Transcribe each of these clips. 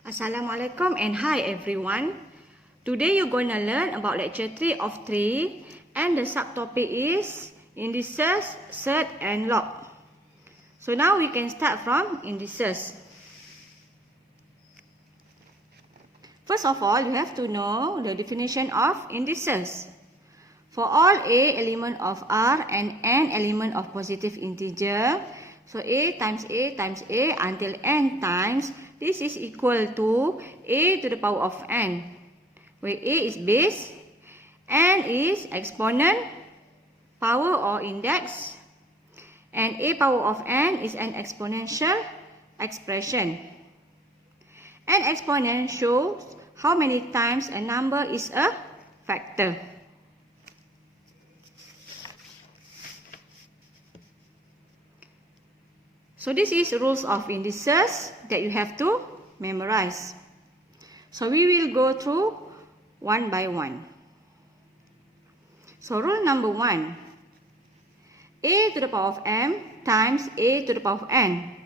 Assalamualaikum and hi everyone. Today you're going to learn about lecture 3 of 3 and the subtopic is indices, surd and log. So now we can start from indices. First of all, you have to know the definition of indices. For all A element of R and N element of positive integer, so A times A times A until N times, this is equal to A to the power of N, where A is base, N is exponent, power or index, and A power of N is an exponential expression. An exponent shows how many times a number is a factor. So this is rules of indices that you have to memorize. So we will go through one by one. So rule number 1. A to the power of m times A to the power of n.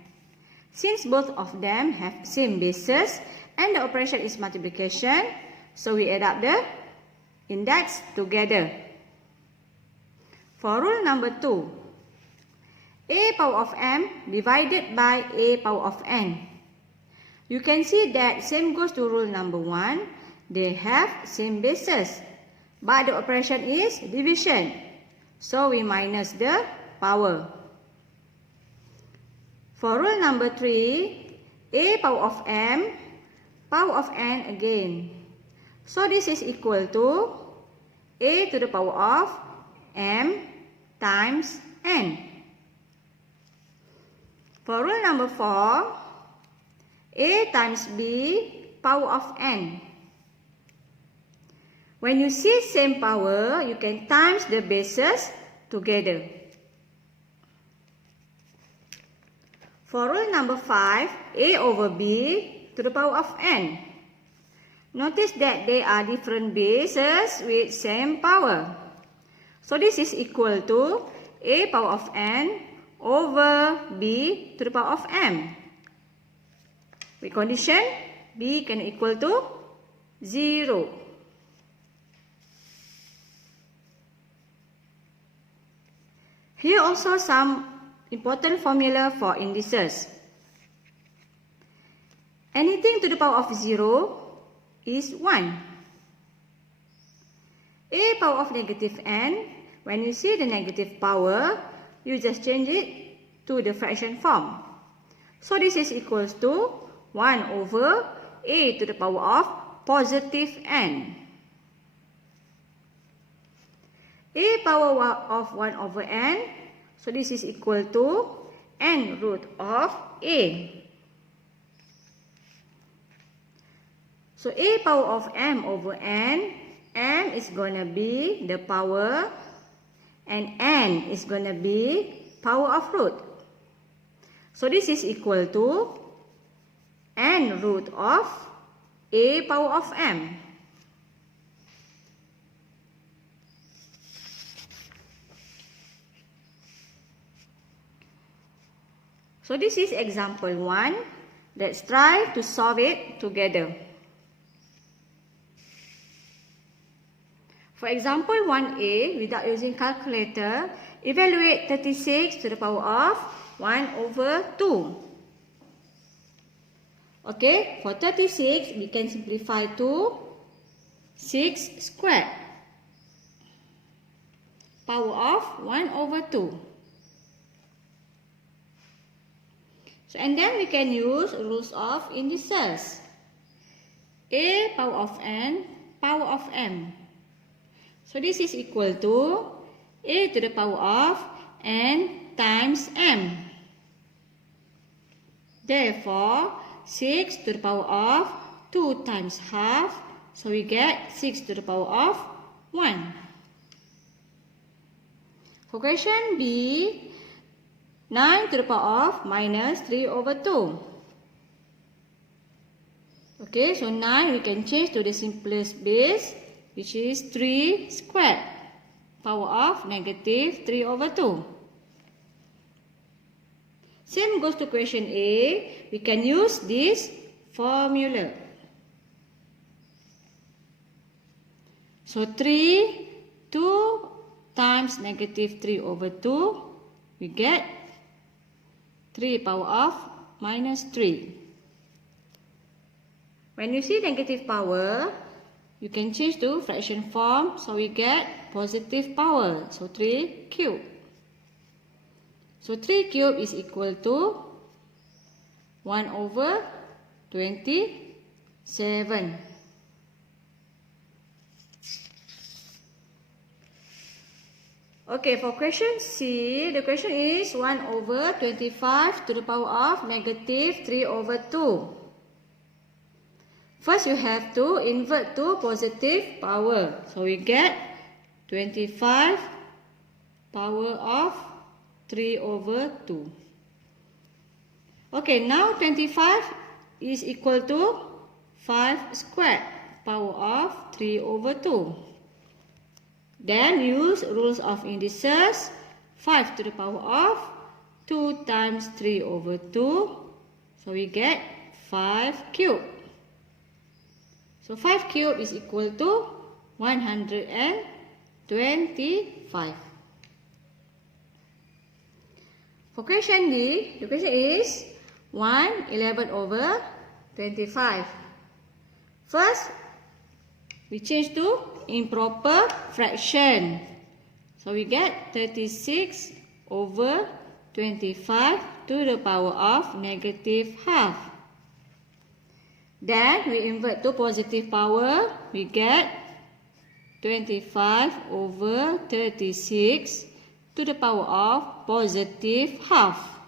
Since both of them have same bases and the operation is multiplication, so we add up the index together. For rule number 2. A power of m divided by A power of n. You can see that same goes to rule number 1. They have same bases, but the operation is division. So we minus the power. For rule number 3, A power of m, power of n again. So this is equal to A to the power of m times n. For rule number 4, A times B, power of n. When you see same power, you can times the bases together. For rule number 5, A over B to the power of n. Notice that they are different bases with same power. So this is equal to A power of n over B to the power of m. With condition, B can equal to 0. Here also some important formula for indices. Anything to the power of 0 is 1. A power of negative n, when you see the negative power, you just change it to the fraction form. So this is equals to 1 over A to the power of positive n. A power of 1 over n, so this is equal to n root of A. So A power of m over n, m is going to be the power and n is going to be power of root. So this is equal to n root of A power of m. So this is example 1. Let's try to solve it together. For example 1a, without using calculator, evaluate 36 to the power of 1 over 2. Okay, for 36, we can simplify to 6 squared. Power of 1 over 2. So, and then we can use rules of indices. A power of n, power of m. So this is equal to A to the power of n times m. Therefore, 6 to the power of 2 times half. So we get 6 to the power of 1. For question B, 9 to the power of minus 3 over 2. Okay, so 9 we can change to the simplest base, which is 3 squared, power of negative 3 over 2. Same goes to question A. We can use this formula. So 3, 2 times negative 3 over 2, we get 3 power of minus 3. When you see negative power, you can change to fraction form, so we get positive power. So 3 cube. So 3 cube is equal to 1 over 27. Okay, for question C, the question is 1 over 25 to the power of negative 3 over 2. First, you have to invert to positive power. So we get 25 power of 3 over 2. Okay, now 25 is equal to 5 squared, power of 3 over 2. Then use rules of indices. 5 to the power of 2 times 3 over 2. So we get 5 cube. So 5 cube is equal to 125. For question D, the question is 11 over 25. First, we change to improper fraction. So we get 36 over 25 to the power of negative half. Then we invert to positive power. We get 25 over 36 to the power of positive half.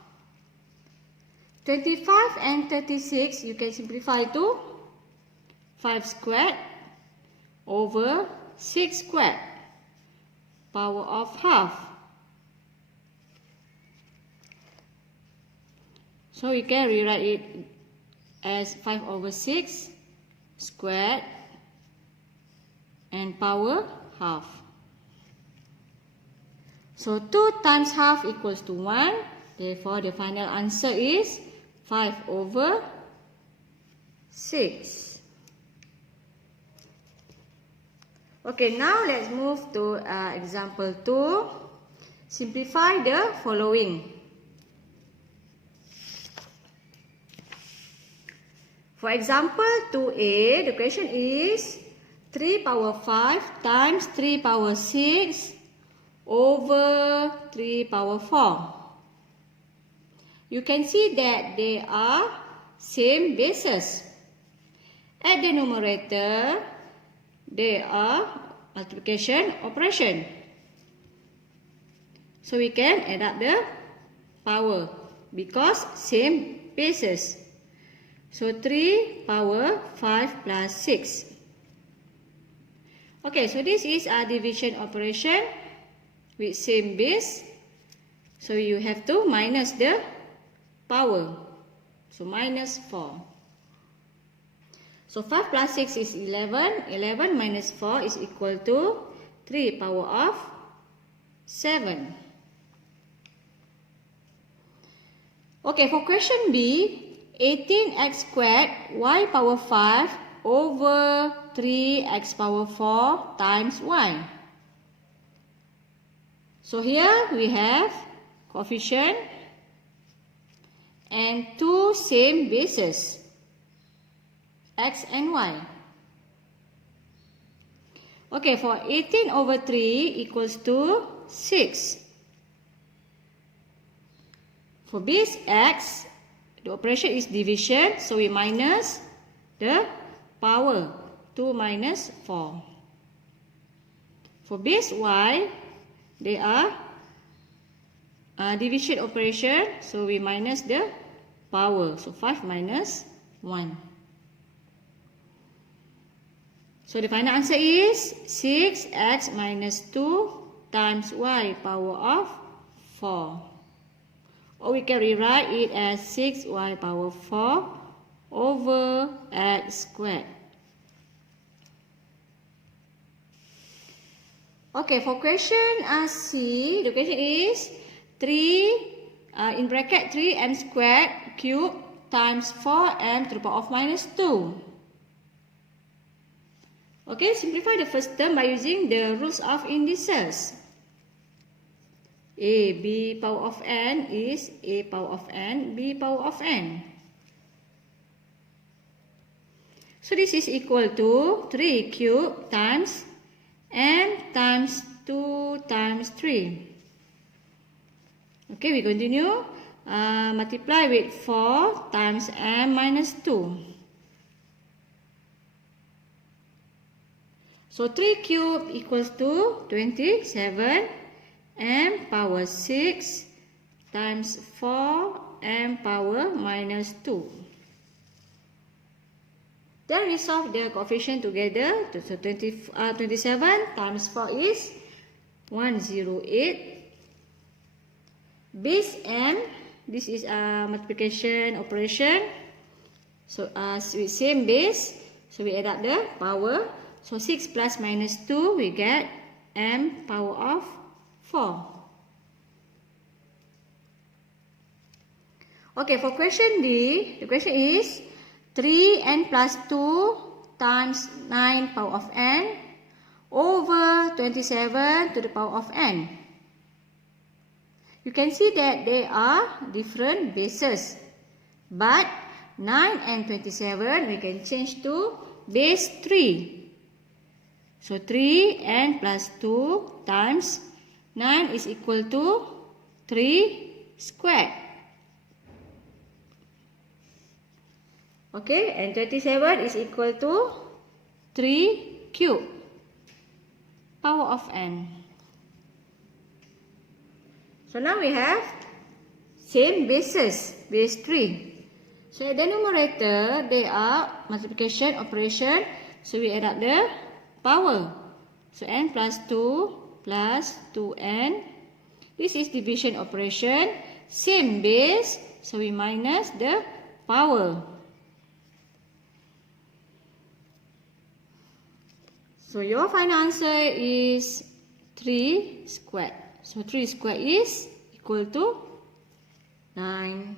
25 and 36 you can simplify to 5 squared over 6 squared, power of half. So we can rewrite it as 5 over 6 squared and power half. So 2 times half equals to 1. Therefore, the final answer is 5 over 6. Okay, now let's move to example 2. Simplify the following. For example 2a, the question is 3 power 5 times 3 power 6 over 3 power 4. You can see that they are same bases. At the numerator, they are multiplication operation. So we can add up the power because same bases. So 3 power 5 plus 6. Okay, so this is a division operation with same base. So you have to minus the power. So minus 4. So 5 plus 6 is 11. 11 minus 4 is equal to 3 power of 7. Okay, for question B, 18x squared y power 5 over 3x power 4 times y. So here we have coefficient and two same bases, x and y. Okay, for 18 over 3 equals to 6. For base x, the operation is division, so we minus the power, 2 minus 4. For base y, they are division operation, so we minus the power, so 5 minus 1. So the final answer is 6x minus 2 times y power of 4. Or we can rewrite it as 6y power 4 over x squared. Okay, for question C, the question is 3 in bracket 3m squared cube times 4m to the power of minus 2. Okay, simplify the first term by using the rules of indices. A b power of n is a power of n, b power of n. So this is equal to 3 cubed times m times 2 times 3. Okay, we continue. Multiply with 4 times m minus 2. So 3 cubed equals to 27 m power 6 times 4 m power minus 2. Then we solve the coefficient together. So 27 times 4 is 108. Base m, this is a multiplication operation. So with same base, so we add up the power. So 6 plus minus 2, we get m power of 4. Okay, for question D, the question is 3n plus 2 times 9 power of n over 27 to the power of n. You can see that they are different bases. But 9 and 27 we can change to base 3. So 3n plus 2 times 9 is equal to 3 squared. Okay, and 27 is equal to 3 cubed. Power of n. So now we have same bases, base 3. So at the numerator, they are multiplication operation. So we add up the power. So n plus 2 plus 2n. This is division operation. Same base. So we minus the power. So your final answer is 3 squared. So 3 squared is equal to 9.